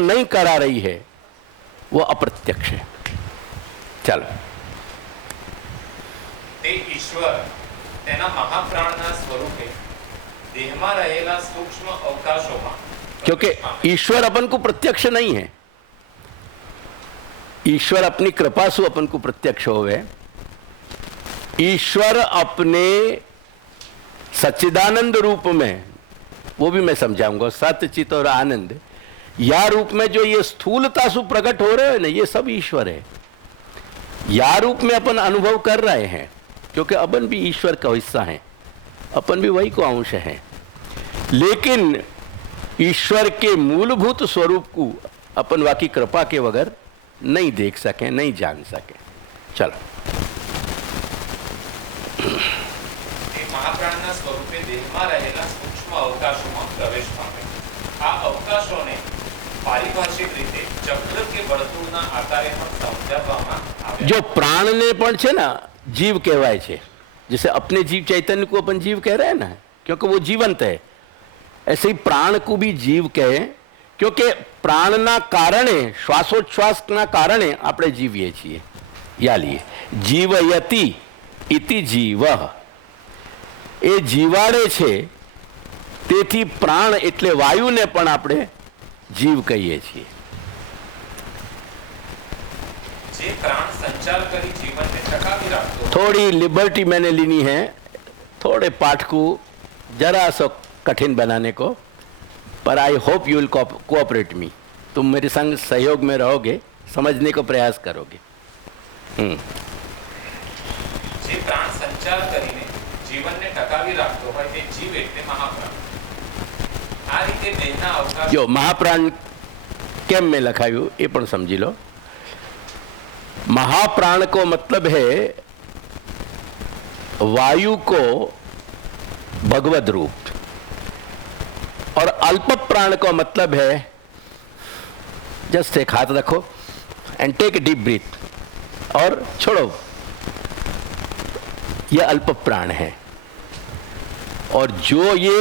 नहीं करा रही है वो अप्रत्यक्ष है। चलो, તે ઈશ્વર તેના મહાપ્રાણના સ્વરૂપે દેહમાં રહેલા સૂક્ષ્મ અવકાશોમાં, क्योंकि ईश्वर अपन को प्रत्यक्ष नहीं है। ईश्वर अपनी कृपा से अपन को प्रत्यक्ष होवे। ईश्वर अपने सच्चिदानंद रूप में, वो भी मैं समझाऊंगा, सत्य चित और आनंद, या रूप में जो ये स्थूलता से प्रकट हो रहे हैं ना, ये सब ईश्वर है। या रूप में अपन अनुभव कर रहे हैं क्योंकि अपन भी ईश्वर का हिस्सा है, अपन भी वही को अंश है। लेकिन ईश्वर के मूलभूत स्वरूप को अपन वाकी कृपा के बगैर नहीं देख सके, नहीं जान सके। चलो, મહાપ્રાણના સ્વરૂપે દેહમાં રહેલા સૂક્ષ્મ અવકાશોમાં પ્રવેશ પામે. આ અવકાશોને પારિભાષિક રીતે ચક્ર કે વર્તુળના આકારે પણ સમજાવવામાં આવે. जो प्राण ने पण छे ना जीव कहवाय छे, जैसे अपने जीव चैतन्य को अपन जीव कह रहे हैं ना, क्योंकि वो जीवंत है, ऐसे ही प्राण को भी जीव कहे, क्योंकि प्राणना कारणे, श्वासोच्छ्वासना कारणे આપણે જીવીએ છીએ। યા લીએ જીવયતિ ઇતિ જીવઃ, એ જીવાડે છે, તેથી પ્રાણ એટલે વાયુને પણ આપણે જીવ કહીએ છીએ। જે પ્રાણ સંચાર કરી જીવનને ટકાવી રાખતો। थोड़ी लिबर्टी मैंने लेनी है, थोड़े पाठ को जरा सा कठिन बनाने को, पर I hope you will cooperate me. तुम मेरे संग सहयोग में रहोगे, समझने को प्रयास करोगे। જે પ્રાણ સંચાર કરીને જીવનને ટકાવી રાખતો હોય તે જીવ એટલે મહાપ્રાણ। આ રીતે દેહના અવકાશ जो महाप्राण केम में लखायु ये पण समझी लो। महाप्राण को मतलब है वायु को भगवद रूप, और अल्प प्राण का मतलब है, जस्ट एक हाथ रखो and take a deep breath और छोड़ो, यह अल्प प्राण है। और जो ये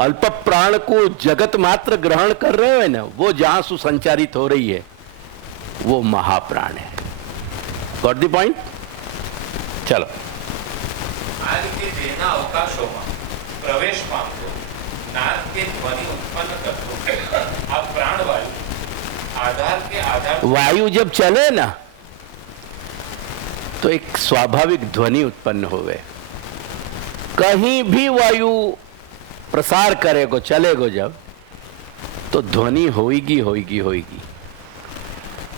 अल्प प्राण को जगत मात्र ग्रहण कर रहे हैं ना, वो जहां सुसंचारित हो रही है वो महाप्राण है। Got the point? चलो, આ રીતે દેહના અવકાશોમાં પ્રવેશ પામતો, નાદ કે ધ્વનિ ઉત્પન્ન કરતો આ પ્રાણવાયુ આધાર કે આધાર वायु जब चले ना तो एक स्वाभाविक ध्वनि उत्पन्न होवे। कहीं भी वायु प्रसार करेगो, चलेगो जब, तो ध्वनि होगी होगी होगी।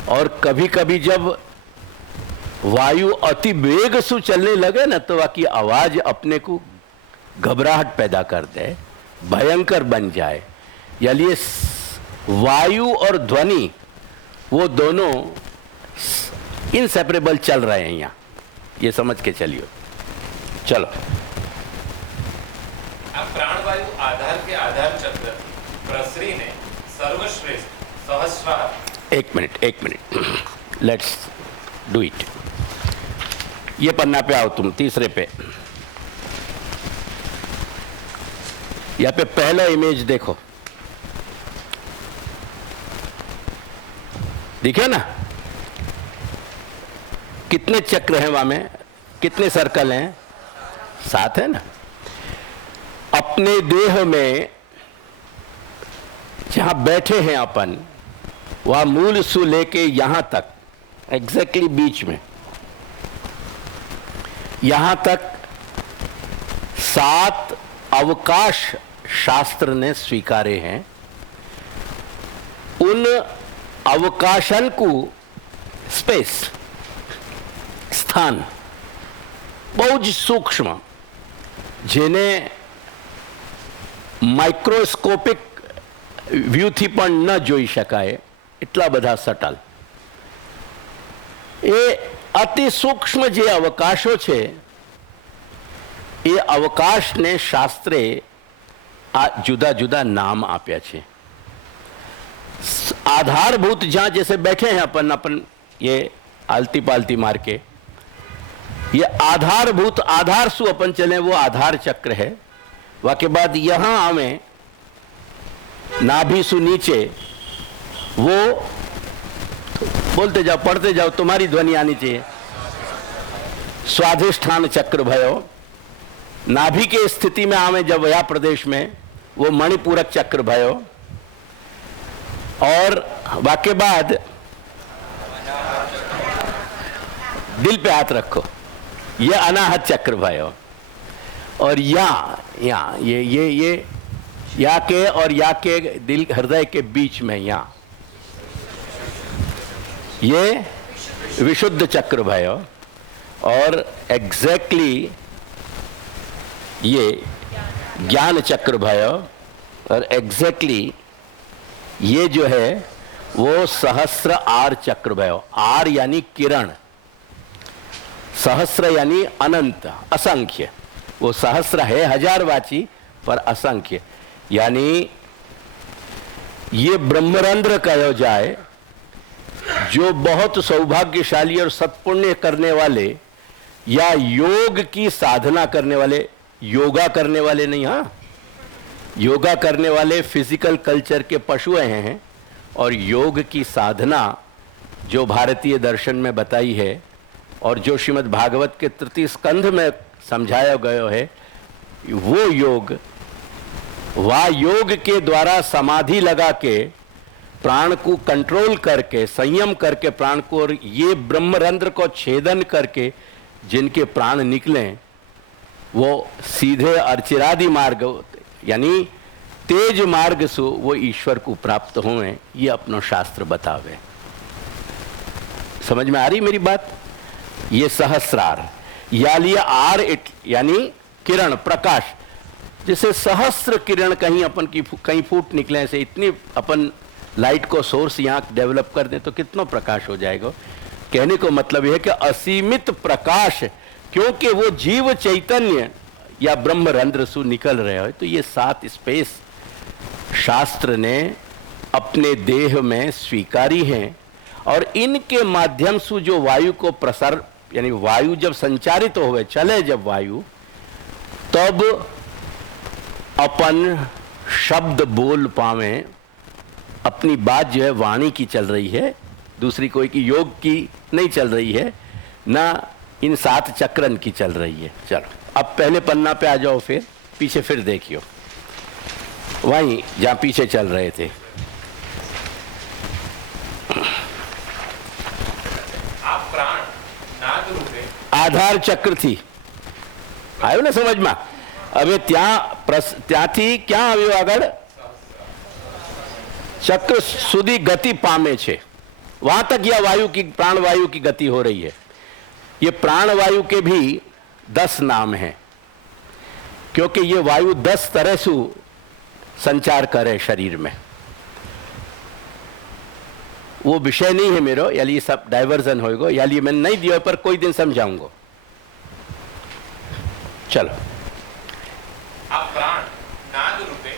और कभी कभी जब वायु अति वेग से चलने लगे ना, तो वाकी आवाज अपने को घबराहट पैदा कर दे, भयंकर बन जाए। यानी वायु और ध्वनि वो दोनों इनसेपरेबल चल रहे हैं यहाँ, ये समझ के चलियो। चलो, આ પ્રાણવાયુ આધાર કે આધાર ચક્ર પ્રસરીને સર્વશ્રેષ્ઠ સહસ્રાર एक मिनट लेट्स डू इट। ये पन्ना पे आओ तुम, तीसरे पे। यहाँ पे पहला इमेज देखो, दिखे ना कितने चक्र हैं वहां में, कितने सर्कल हैं? 7 है ना। अपने देह में जहां बैठे हैं अपन, वह मूल से लेके यहां तक, एग्जैक्टली बीच में, यहां तक 7 अवकाश शास्त्र ने स्वीकारे हैं। उन अवकाशन को स्पेस, स्थान बहुत सूक्ष्म, जेने माइक्रोस्कोपिक व्यू थी पण न जोई शकाय એટલા બધા સટલ, એ અતિ સૂક્ષ્મ જે અવકાશો છે, એ અવકાશને શાસ્ત્રે આ જુદા જુદા નામ આપ્યા છે। आधारभूत जहां जैसे बैठे हैं अपन ये आलती पालती मार के, ये आधारभूत, आधार सु अपन चले वो आधार चक्र है। वाके बाद यहां हमें नाभि सु नीचे वो बोलते जाओ, पढ़ते जाओ, तुम्हारी ध्वनि आनी चाहिए। स्वाधिष्ठान चक्र भयो, नाभि के स्थिति में आवे जब या प्रदेश में, वो मणिपूरक चक्र भयो। और वाक्य बाद दिल पे हाथ रखो, ये अनाहत चक्र भयो। और या ये या के और या के दिल हृदय के बीच में ये विशुद्ध चक्र भयो। और एग्जैक्टली ये ज्ञान चक्र भयो। और एग्जैक्टली ये जो है वो सहस्र आर चक्र भयो। आर यानी किरण, सहस्र यानी अनंत, असंख्य। वो सहस्र है हजारवाची, पर असंख्य, यानी ये ब्रह्मरंध्र कहो जाए। जो बहुत सौभाग्यशाली और सत्पुण्य करने वाले या योग की साधना करने वाले, योगा करने वाले नहीं, हाँ, योगा करने वाले फिजिकल कल्चर के पशु हैं। और योग की साधना जो भारतीय दर्शन में बताई है और जो श्रीमद् भागवत के तृतीय स्कंध में समझाया गया है, वो योग, वह योग के द्वारा समाधि लगा के प्राण को कंट्रोल करके, संयम करके प्राण को, और ये ब्रह्मरंध्र को छेदन करके जिनके प्राण निकले, वो सीधे अर्चिरादि मार्ग यानी तेज मार्ग से वो ईश्वर को प्राप्त हुए। ये अपनो शास्त्र बतावे। समझ में आ रही मेरी बात? ये सहस्रार या लिया आर यानी किरण, प्रकाश। जैसे सहस्र किरण कहीं अपन की कहीं फूट निकले से, इतनी अपन लाइट को सोर्स यहाँ डेवलप कर दें तो कितना प्रकाश हो जाएगा। कहने को मतलब यह है कि असीमित प्रकाश, क्योंकि वो जीव चैतन्य या ब्रह्मरंध्र से निकल रहे हो। तो ये 7 स्पेस शास्त्र ने अपने देह में स्वीकारी हैं। और इनके माध्यम से जो वायु को प्रसार, यानी वायु जब संचारित तो हुए, चले जब वायु, तब अपन शब्द बोल पावे। अपनी बात जो है वाणी की चल रही है, दूसरी कोई की योग की नहीं चल रही है, ना इन 7 चक्रन की चल रही है। चलो अब पहले पन्ना पे आ जाओ, फिर पीछे फिर देखियो, वहीं जहां पीछे चल रहे थे। आप प्राण नाद रूपे आधार चक्र थी, आयो ने समझ में? હવે ત્યાંથી ક્યાં આવ્યો આગળ? चक्र सुधी गति पामे छे, वहां तक यह वायु की, प्राणवायु की गति हो रही है। ये प्राणवायु के भी 10 नाम हैं, क्योंकि ये वायु 10 तरह से संचार करे शरीर में। वो विषय नहीं है मेरो, यानी ये सब डाइवर्जन होएगा, यानी मैंने नहीं दिया, पर कोई दिन समझाऊंगा। चलो, आप प्राण नाद रूपे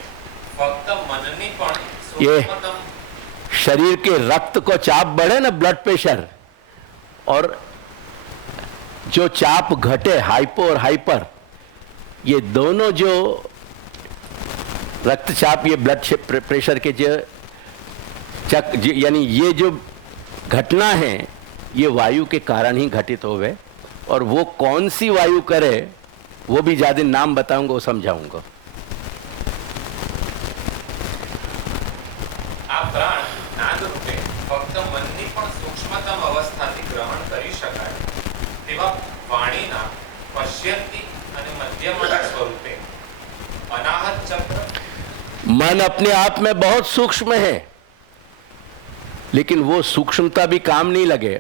फक्त मननी पण ये सूक्ष्मतम शरीर के रक्त को चाप बढ़े ना, ब्लड प्रेशर, और जो चाप घटे, हाइपो और हाइपर, ये दोनों जो रक्तचाप, ये ब्लड प्रेशर के जो यानी ये जो घटना है, ये वायु के कारण ही घटित हो गए। और वो कौन सी वायु करे, वो भी ज्यादा नाम बताऊंगा, वो समझाऊंगा। આ પ્રાણ નાદ રૂપે ફક્ત મનની પણ સૂક્ષ્મતમ અવસ્થાથી ગ્રહણ કરી શકાય તેવા વાણીના પશ્યંતી અને મધ્યમના સ્વરૂપે અનાહત ચક્ર। मन अपने आप में बहुत सूक्ष्म है, लेकिन वो सूक्ष्मता भी काम नहीं लगे।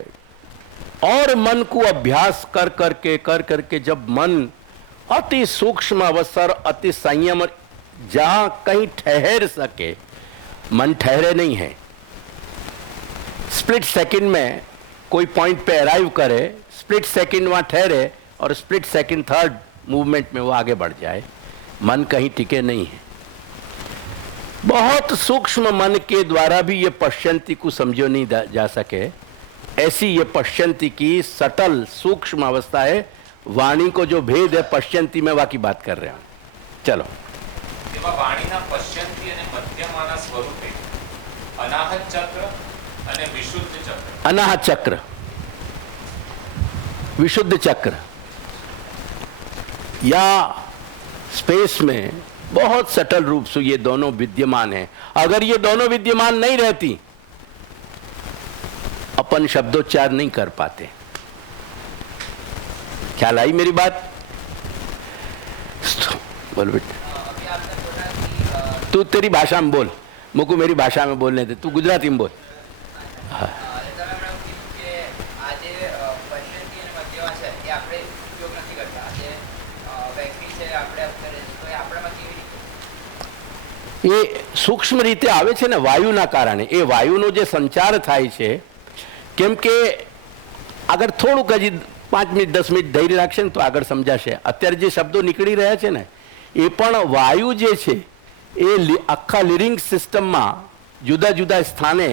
और मन को अभ्यास कर करके जब मन अति सूक्ष्म अवसर, अति संयम, जहां कहीं ठहर सके, मन ठहरे नहीं है। स्प्लिट सेकंड में कोई पॉइंट पे अराइव करे, स्प्लिट सेकंड वहां ठहरे और स्प्लिट सेकंड थर्ड मूवमेंट में वो आगे बढ़ जाए। मन कहीं टिके नहीं है। बहुत सूक्ष्म मन के द्वारा भी ये पश्यंती को समझो नहीं जा सके, ऐसी ये पश्यंती की सटल सूक्ष्म अवस्था है। वाणी को जो भेद है पश्यंती में, वाकी बात कर रहे हैं। चलो, તેવા વાણીના પશ્યંતી અને મધ્યમાના સ્વરૂપે अनाहत चक्र અને વિશુદ્ધ ચક્ર. अनाहत चक्र, विशुद्ध चक्र, या स्पेस में बहुत सटल रूप से ये दोनों विद्यमान है. अगर ये दोनों विद्यमान नहीं रहती, अपन शब्दोच्चार नहीं कर पाते. ख्याल आई मेरी बात? बोल बेटा. तू तेरी भाषा में बोल, मुझको मेरी भाषा में बोलने दे. तू गुजराती में बोल. हाँ. એ સૂક્ષ્મ રીતે આવે છે ને વાયુના કારણે. એ વાયુનો જે સંચાર થાય છે, કેમ કે આગળ થોડુંક હજી 5 મિનિટ 10 મિનિટ ધૈર્ય રાખશે ને તો આગળ સમજાશે. અત્યારે જે શબ્દો નીકળી રહ્યા છે ને એ પણ વાયુ જે છે એ આખા લિરિંગ સિસ્ટમમાં જુદા જુદા સ્થાને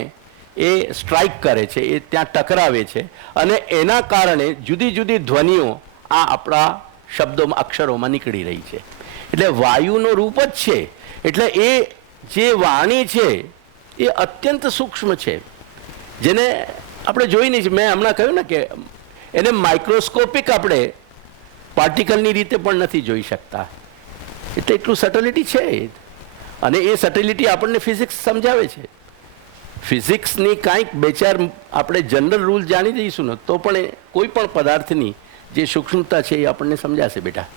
એ સ્ટ્રાઇક કરે છે, એ ત્યાં ટકરાવે છે અને એના કારણે જુદી જુદી ધ્વનિઓ આ આપણા શબ્દોમાં અક્ષરોમાં નીકળી રહી છે. એટલે વાયુનો રૂપ જ છે. એટલે એ જે વાણી છે એ અત્યંત સૂક્ષ્મ છે, જેને આપણે જોઈ નહીં. મેં હમણાં કહ્યું ને કે એને માઇક્રોસ્કોપિક આપણે પાર્ટિકલની રીતે પણ નથી જોઈ શકતા. એટલે એટલું સટલિટી છે. અને એ સટલિટી આપણને ફિઝિક્સ સમજાવે છે. ફિઝિક્સની કાંઈક 2-4 આપણે જનરલ રૂલ જાણી દઈશું ને તો પણ કોઈ પણ પદાર્થની જે સૂક્ષ્મતા છે એ આપણને સમજાશે બેટા.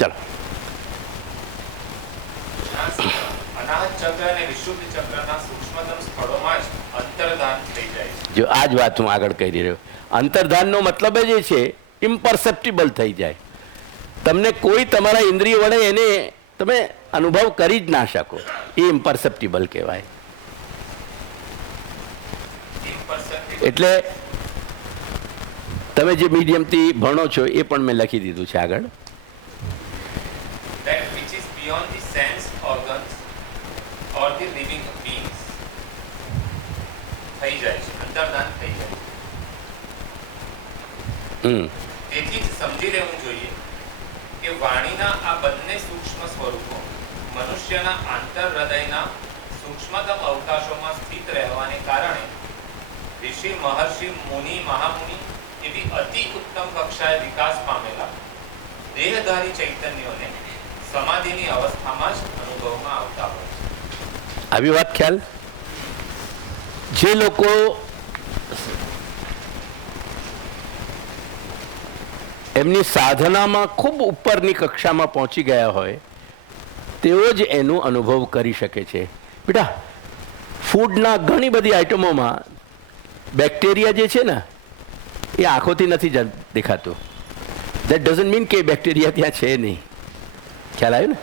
ચાલો. અનાહત ચક્ર અને વિશુદ્ધ ચક્રના સૂક્ષ્મતમ સ્થળોમાં જ અંતર્ધાન થઈ જાય છે. જો આ જ વાત હું આગળ કહી રહ્યો. અંતર્ધાનનો મતલબ જ એ છે ઇમ્પરસેપ્ટિબલ થઈ જાય. તમને કોઈ તમારા ઇન્દ્રિય વડે એને તમે અનુભવ કરી જ ના શકો. એ ઇમ્પરસેપ્ટિબલ કહેવાય. એટલે તમે જે મીડિયમથી ભણો છો એ પણ મેં લખી દીધું છે આગળ. That which is beyond the sense organs or the living beings થઈ જાય છે, અંતર્ધાન થઈ જાય છે. તેથી જ સમજી લેવું જોઈએ કે વાણીના આ બંને સૂક્ષ્મ સ્વરૂપો મનુષ્યના આંતર હૃદયના સૂક્ષ્મતમ અવકાશોમાં સ્થિત રહેવાને કારણે ઋષિ, મહર્ષિ, મુનિ, મહામુનિ એવી અતિ ઉત્તમ કક્ષાએ વિકાસ પામેલા દેહધારી ચૈતન્યોને સમાધિની અવસ્થામાં જ અનુભવમાં આવતા હોય છે. આવી વાત ખ્યાલ. જે લોકો એમની સાધનામાં ખૂબ ઉપરની કક્ષામાં પહોંચી ગયા હોય તેઓ જ એનું અનુભવ કરી શકે છે. બેટા, ફૂડના ઘણી બધી આઇટમોમાં બેક્ટેરિયા જે છે ને એ આંખોથી નથી દેખાતું. દેટ ડઝન્ટ મીન કે બેક્ટેરિયા ત્યાં છે નહીં. ખ્યાલ આવ્યો ને?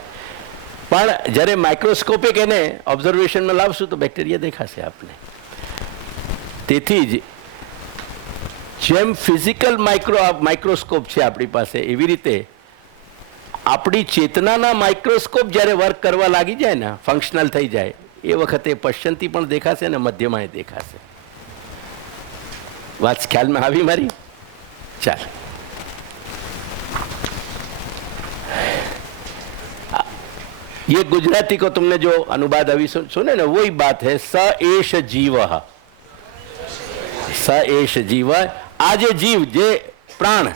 પણ જ્યારે માઇક્રોસ્કોપિક એને ઓબ્ઝર્વેશનમાં લાવશું તો બેક્ટેરિયા દેખાશે આપને. તેથી જ જેમ ફિઝિકલ માઇક્રોસ્કોપ છે આપણી પાસે, એવી રીતે આપણી ચેતનાના માઇક્રોસ્કોપ જ્યારે વર્ક કરવા લાગી જાય ને, ફંક્શનલ થઈ જાય, એ વખતે પશ્ચંતી પણ દેખાશે અને મધ્યમાં દેખાશે. વાત ખ્યાલમાં આવી મારી? ચાલ. ये गुजराती को तुमने जो अनुवाद अभी सुने ना, वही बात है. स एष जीव, स एष जीव. આ જે જીવ, જે પ્રાણ,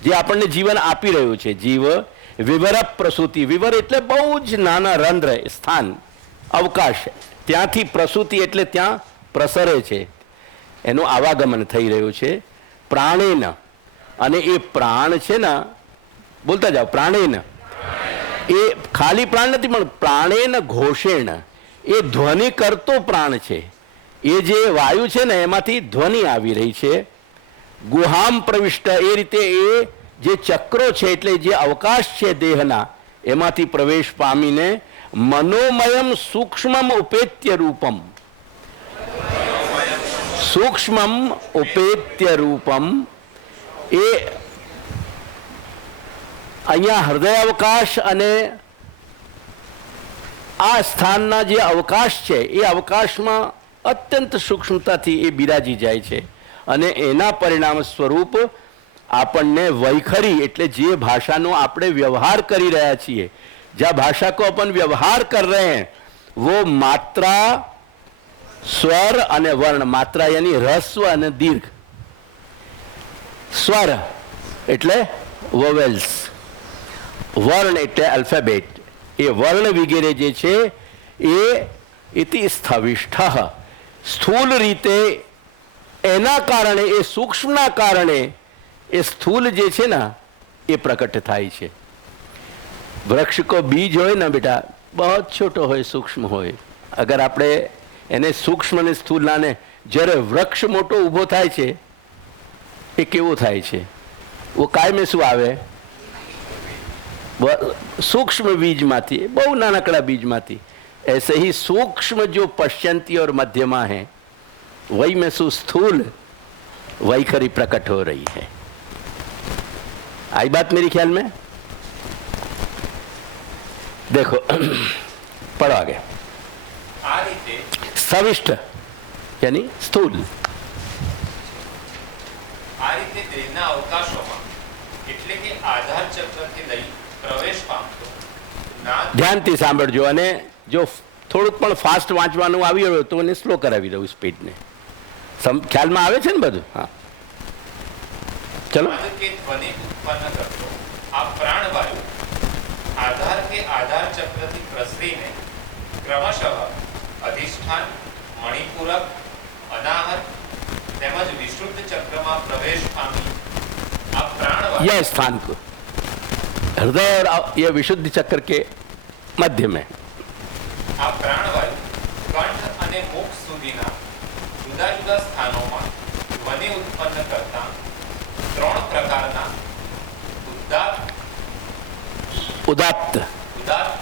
જે આપણને જીવન આપી રહ્યું છે, જીવ વિવર પ્રસૂતિ. વિવર એટલે બહુ જ નાના રંધ્ર, સ્થાન, અવકાશ. ત્યાંથી પ્રસૂતિ એટલે ત્યાં પ્રસરે છે, એનું આવાગમન થઈ રહ્યું છે. પ્રાણેન, અને એ પ્રાણ છે ને, બોલતા જાઓ, પ્રાણેન. એ ખાલી પ્રાણ નથી પણ પ્રાણેન ઘોષેણ, એ ધ્વનિ કરતો પ્રાણ છે. એ જે વાયુ છે ને એમાંથી ધ્વનિ આવી રહી છે. ગુહામ પ્રવિષ્ટ, એ રીતે એ જે ચક્રો છે એટલે જે અવકાશ છે દેહના, એમાંથી પ્રવેશ પામીને મનોમયમ સૂક્ષ્મમ ઉપેત્ય રૂપમ, સૂક્ષ્મમ ઉપેત્ય રૂપમ, એ અહીંયા હૃદયાવકાશ અને આ સ્થાનના જે અવકાશ છે એ અવકાશમાં અત્યંત સૂક્ષ્મતાથી એ બિરાજી જાય છે. અને એના પરિણામ સ્વરૂપ આપણને વૈખરી એટલે જે ભાષાનો આપણે વ્યવહાર કરી રહ્યા છીએ, જ્યાં ભાષા को अपन व्यवहार कर रहे हैं वो मात्रा સ્વર અને વર્ણ, માત્રા યાની હ્રસ્વ અને દીર્ઘ. સ્વર એટલે વોવેલ્સ, વર્ણ એટલે આલ્ફાબેટ. એ વર્ણ વગેરે જે છે એ ઇતિ સ્થવિષ્ઠ, સ્થૂલ રીતે એના કારણે, એ સૂક્ષ્મના કારણે એ સ્થૂલ જે છે ને એ પ્રકટ થાય છે. વૃક્ષ કો બીજ હોય ને બેટા, બહુ છોટો હોય, સૂક્ષ્મ હોય. અગર આપણે એને સૂક્ષ્મ અને સ્થૂલનાને, જ્યારે વૃક્ષ મોટો ઊભો થાય છે એ કેવો થાય છે? वो काय में શું આવે? सूक्ष्म बीज माती, बहु नानकड़ा बीज माती. ऐसे ही सूक्ष्म जो पश्यंती और मध्यमा है, वही में सु स्थूल वैखरी प्रकट हो रही है. आई बात मेरी ख्याल में? देखो पढ़ो आगे. આ રીતે सविष्ट यानी स्थूल. આ રીતે દેહના અવકાશોમાં એટલે કે આધાર ચક્રથી લઈ પ્રવેશ પામતો નાદ ધ્યાનથી સાંભળજો, અને જો થોડુંક પણ ફાસ્ટ વાંચવાનું આવ્યું હોય તો એને સ્લો કરાવી દઉં સ્પીડને. ખ્યાલમાં આવે છે ને બધું? હા ચલો. નાદ કે ધ્વનિ ઉત્પન્ન કરતો આ પ્રાણવાયુ આધાર કે આધાર ચક્રથી પ્રસરીને ક્રમશઃ અધિષ્ઠાન, મણિપૂરક, અનાહત તેમજ વિશુદ્ધ ચક્રમાં પ્રવેશ પામી આ પ્રાણવાયુ यह स्थान को हृदय और यह विशुद्ध चक्र के मध्य में. આ પ્રાણવાયુ કંઠ અને મુખ સુધીના જુદા જુદા સ્થાનોમાં ધ્વનિ ઉત્પન્ન કરતા ત્રણ પ્રકારના ઉદાત્ત, उदात्त, ઉદાત્ત,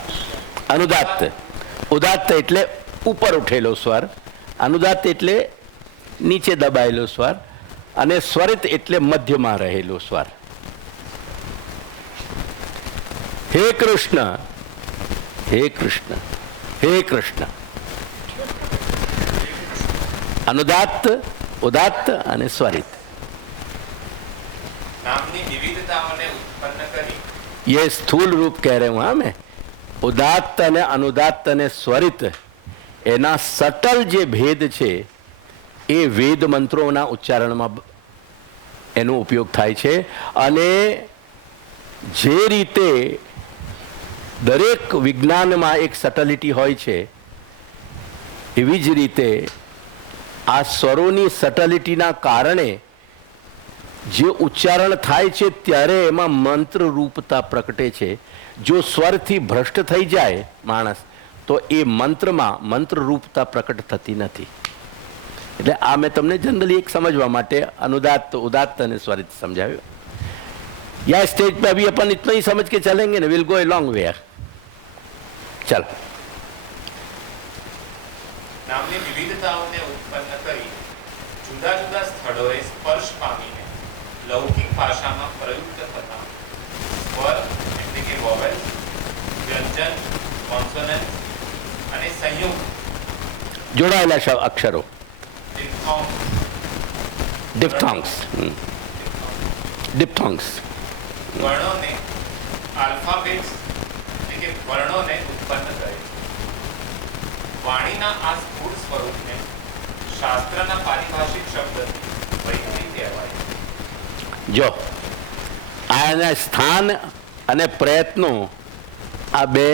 अनुदात्त. उदात्त એટલે ઉપર ઉઠેલો સ્વર, अनुदात्त એટલે નીચે દબાયેલો સ્વર, અને સ્વરિત એટલે મધ્યમાં રહેલો સ્વર. હે કૃષ્ણ, હે કૃષ્ણ, હે કૃષ્ણ. अनुदात्त, उदात्त અને સ્વરિત. નામની વિવિધતાઓને ઉત્પન્ન કરી ये स्थूल रूप कह रहे हूं. हाँ, मैं उदात्त અને अनुदात्त અને સ્વરિત એના સટલ જે ભેદ છે એ વેદ મંત્રોના ઉચ્ચારણમાં એનો ઉપયોગ થાય છે. અને જે રીતે દરેક વિજ્ઞાનમાં એક સટલિટી હોય છે, એવી જ રીતે આ સ્વરોની સટલિટીના કારણે જે ઉચ્ચારણ થાય છે ત્યારે એમાં મંત્ર રૂપતા પ્રકટે છે. જો સ્વરથી ભ્રષ્ટ થઈ જાય માણસ તો એ મંત્રમાં મંત્ર રૂપતા પ્રકટ થતી નથી. એટલે આ મેં તમને જનરલી એક समझवा માટે अनुदात्त, उदात्त અને स्वरित समझाव्યું. या स्टेज पे अभी अपन इतना ही समझ के चलेंगे ना, will go a long way. चलो. નામની વિવિધતાઓને ઉત્પન્ન કરી જુદા જુદા સ્થળોએ સ્પર્શ પામીને લૌકિક ભાષામાં પ્રયુક્ત થતા સ્વર એટલે કે વોવેલ, વ્યંજન, કોન્સોનન્ટ અને સંયુક્ત જોડાયેલા અક્ષરો, diphthong, diphthongs, diphthongs. વર્ણોને આલ્ફાબેટ્સ એટલે કે વર્ણોને ઉત્પન્ન કરે. વાણીના આ સ્થૂળ સ્વરૂપને શાસ્ત્રના પારિભાષિક શબ્દથી વૈખરી કહેવાય. જો આના સ્થાન અને પ્રયત્નો આ બે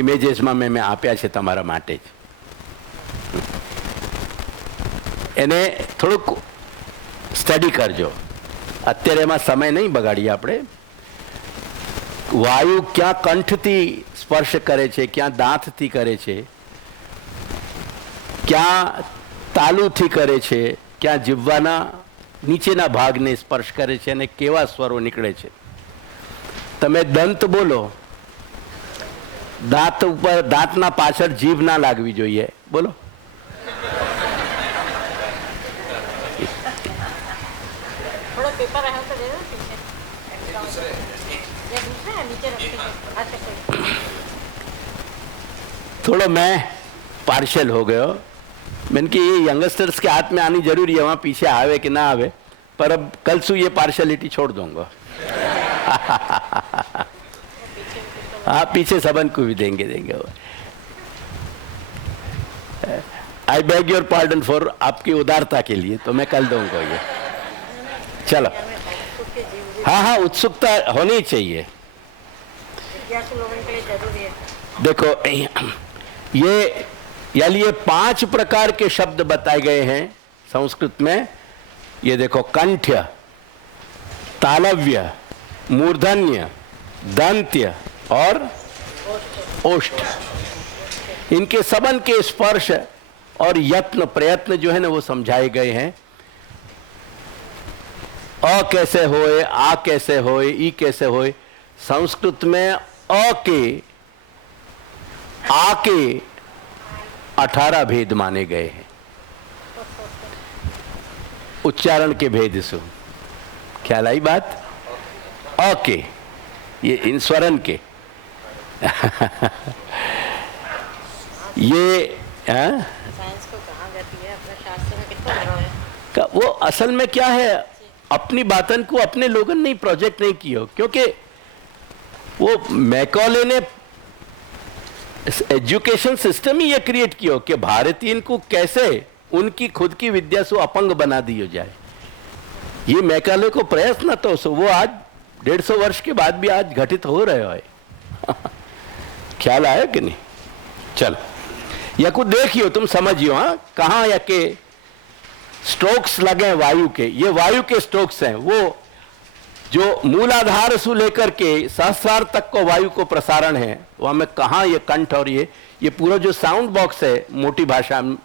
ઇમેજીસમાં મેં આપ્યા છે તમારા માટે જ. એને થોડુંક સ્ટડી કરજો. અત્યારે એમાં સમય નહીં બગાડીએ આપણે. વાયુ ક્યાં કંઠથી સ્પર્શ કરે છે, ક્યાં દાંતથી કરે છે, ક્યાં તાલુથી કરે છે, ક્યાં જીવવાના નીચેના ભાગને સ્પર્શ કરે છે, અને કેવા સ્વરો નીકળે છે. તમે દંત બોલો, દાંત ઉપર, દાંતના પાછળ જીભ ના લાગવી જોઈએ. બોલો. थोड़ा पेपर है तो दे दो पीछे। ये दूसरा है नीचे रख दीजिए। अच्छा कोई थोड़ा मैं पार्शल हो गया. मैंने कि ये यंगस्टर्स के हाथ में आनी जरूरी है, वहाँ पीछे आवे कि ना आवे, पर अब कल से ये पार्शलिटी छोड़ दूंगा. हाँ, पीछे सबन को भी देंगे. I beg your pardon for आपकी उदारता के लिए, तो मैं कल दूंगा ये। चलो, उसके जीव हाँ हाँ, उत्सुकता होनी चाहिए। जिज्ञासु लोगों के लिए जरूरी है। देखो ये 5 प्रकार के शब्द बताए गए हैं संस्कृत में। ये देखो, कंठ्य, तालव्य, मूर्धन्य, दंत्य और ओष्ठ। इनके सबन के स्पर्श और यत्न प्रयत्न जो है ना वो समझाए गए हैं। अ कैसे होए, आ कैसे होए, ई कैसे होए। संस्कृत में अ के, आ के 18 भेद माने गए हैं, उच्चारण के भेद से। ख्याल आई बात? अ के, ये इन स्वरन के ये साइंस को कहाँ जाती है, अपने शास्त्र में कितना बड़ा है। वो असल में क्या है, अपनी बातन को अपने लोगन ने प्रोजेक्ट नहीं किया, क्योंकि वो मैकॉले ने एजुकेशन सिस्टम ही ये क्रिएट किया कि भारतीय को कैसे उनकी खुद की विद्या से अपंग बना दिया जाए। ये मैकॉले को प्रयत्न तो वो आज 150 वर्ष के बाद भी आज घटित हो रहे हो। ख्याल आया कि नहीं? चलो, या कुछ देखियो, तुम समझियो। हाँ, कहाँ या के स्ट्रोक्स लगे वायु के, ये वायु के स्ट्रोक्स हैं। वो जो मूलाधार से लेकर के सहस्रार तक को वायु को प्रसारण है, वहां में कहाँ ये कंठ और ये पूरा जो साउंड बॉक्स है मोटी भाषा में,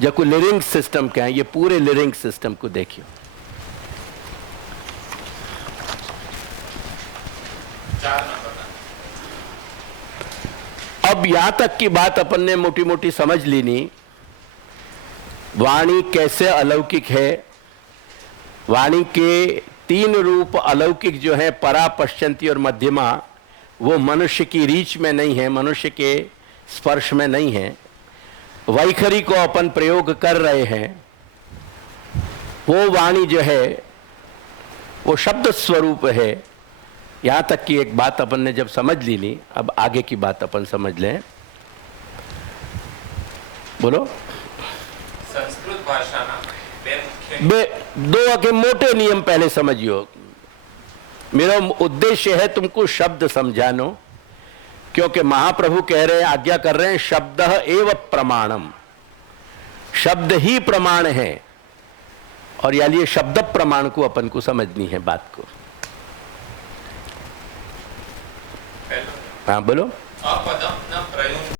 जो कोई लिरिंग सिस्टम के हैं, ये पूरे लिरिंग सिस्टम को देखियो। 4 नंबर। अब यहां तक की बात अपन ने मोटी मोटी समझ ली नहीं। वाणी कैसे अलौकिक है, वाणी के 3 रूप अलौकिक जो है, परा, पश्चंती और मध्यमा, वो मनुष्य की रीच में नहीं है, मनुष्य के स्पर्श में नहीं है। वैखरी को अपन प्रयोग कर रहे हैं। वो वाणी जो है वो शब्द स्वरूप है। यहां तक की एक बात अपन ने जब समझ ली नहीं, अब आगे की बात अपन समझ लें। बोलो। संस्कृत भाषाના બે મુખ્ય दो के मोटे नियम पहले समझियो। मेरा उद्देश्य है तुमको शब्द समझानो, क्योंकि महाप्रभु कह रहे हैं, आज्ञा कर रहे हैं, शब्द एव प्रमाणम, शब्द ही प्रमाण है। और यानी ये शब्द प्रमाण को अपन को समझनी है बात को। પહેલું हाँ बोलो। अपदम न प्रयुक्त